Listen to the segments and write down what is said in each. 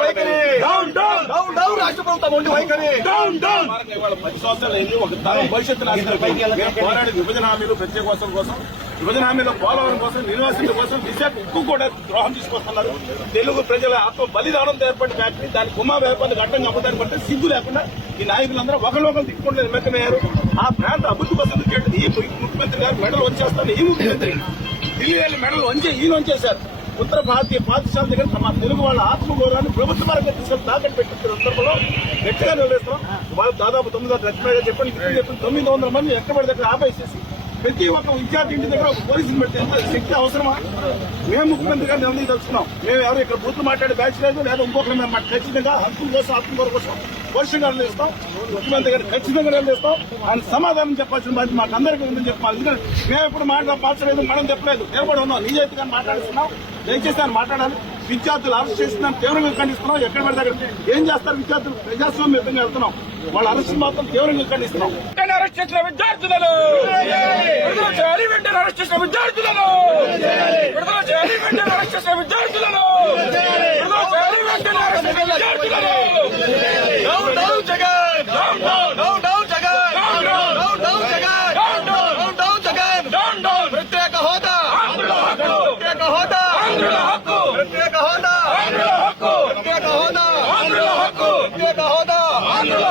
వైఖరి. డౌన్ మొండి పోరాడి విభజన హామీలు ప్రత్యేక కోసం కోసం విభజన హామీలో పోలవరం కోసం యూనివర్సిటీ కోసం కూడా ద్రోహం తీసుకొస్తున్నారు. తెలుగు ప్రజల ఆత్మ బలిదానం ఏర్పడి ఫ్యాక్టరీ దాని కుమ్మ వేపాన్ని అడ్డం కప్పడానికి సిగ్గు లేకుండా ఈ నాయకులందరూ ఒకరినొకరు తిట్టుకుంటూ నిమ్మకమయ్యారు ఆ ప్రాంత అభివృద్ధి పద్ధతి ఈ ముఖ్యమంత్రి గారు మెడలు వచ్చేస్తాను. ఈ ముఖ్యమంత్రి ఢిల్లీ వెళ్ళి మెడల్ వంచే ఈయన వంచేశారు. ఉత్తర భారతీయ పాఠశాల దగ్గర తమ తెలుగు వాళ్ళ ఆత్మగౌరవాన్ని ప్రభుత్వ మార్గం తీసుకొని తాకట్టు పెట్టిన సందర్భంలో గట్టిగా నిలవేస్తాం వాళ్ళు దాదాపు తొమ్మిది వందల లక్షల చెప్పండి చెప్పండి తొమ్మిది వందల మంది ఎక్కడ పడితే ఆపేసేసి ప్రతి ఒక్క విద్యార్థి ఇంటి దగ్గర పోలీసులు పెడితే ఎంత శక్తి అవసరమా? మేము ముఖ్యమంత్రి గారిని ఎవరిని తెలుసుకున్నాం మేము ఎవరు ఇక్కడ బూతులు మాట్లాడే బ్యాచ్ లేదు లేదా ఇంకొకరు మేము ఖచ్చితంగా హక్కుల కోసం ఆత్మగౌరవ కోసం వర్షంగా నిర్ణయిస్తాం ముఖ్యమంత్రి గారు ఖచ్చితంగా నిర్ణయిస్తాం ఆయన సమాధానం చెప్పాల్సిన బాధ్యత మాకు అందరికీ ఉందని చెప్పాలి ఎందుకంటే మేము ఇప్పుడు మాట పాల్చలేదు మనం చెప్పలేదు. మేము కూడా ఉన్నాం. నిజాయితీగా మాట్లాడుతున్నాం. దయచేసి ఆయన మాట్లాడాలి. విద్యార్థులు అరెస్ట్ చేస్తున్నాం తీవ్రంగా ఖండిస్తున్నాం. ఎక్కడ పడితే అక్కడ. ఏం చేస్తారు విద్యార్థులు? ప్రజాస్వామ్యంగా వెళ్తున్నాం. వాళ్ళ అరెస్ట్ మాత్రం తీవ్రంగా ఖండిస్తున్నాం. అరెస్ట్ చేసిన విద్యార్థులను! అరెస్ట్ చేసిన విద్యార్థులను విడుదల చేయాలి వెంటనే అరెస్ట్ చేసిన విద్యార్థులను విడుదల చేయాలి వెంటనే అరెస్ట్ చేసిన విద్యార్థులను down down Jagan down down down down Jagan down down down down Jagan down down down down Jagan down down ప్రత్యేక హోదా ఆంధ్రుల హక్కు ప్రత్యేక హోదా ఆంధ్రుల హక్కు ప్రత్యేక హోదా ఆంధ్రుల హక్కు ప్రత్యేక హోదా ఆంధ్రుల హక్కు ప్రత్యేక హోదా ఆంధ్రుల హక్కు విశాఖ ఉక్కు ఆంధ్రుల హక్కు విశాఖ ఉక్కు ఆంధ్రుల హక్కు విశాఖ ఉక్కు జగన్మోహన్ రెడ్డి మండి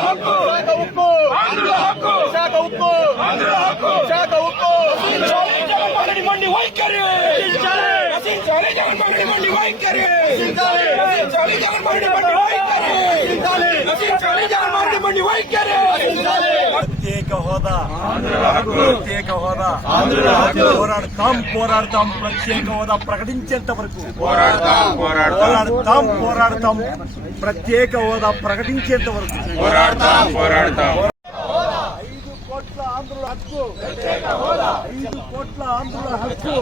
వైఖరి! వైఖరి! వైఖరి నశించాలి జగన్మోహన్ రెడ్డి మండి వైఖరి ప్రత్యేక హోదా. ప్రత్యేక హోదా. పోరాడతాం పోరాడతాం ప్రత్యేక హోదా ప్రకటించేంత వరకు. పోరాడతాం పోరాడతాం. ప్రత్యేక హోదా ప్రకటించేంత వరకు. పోరాడతాం పోరాడతాం. ఐదు కోట్ల ఆంధ్రుల హక్కు. ఐదు కోట్ల ఆంధ్రుల హక్కు.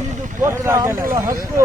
ఐదు కోట్ల ఆంధ్రుల హక్కు.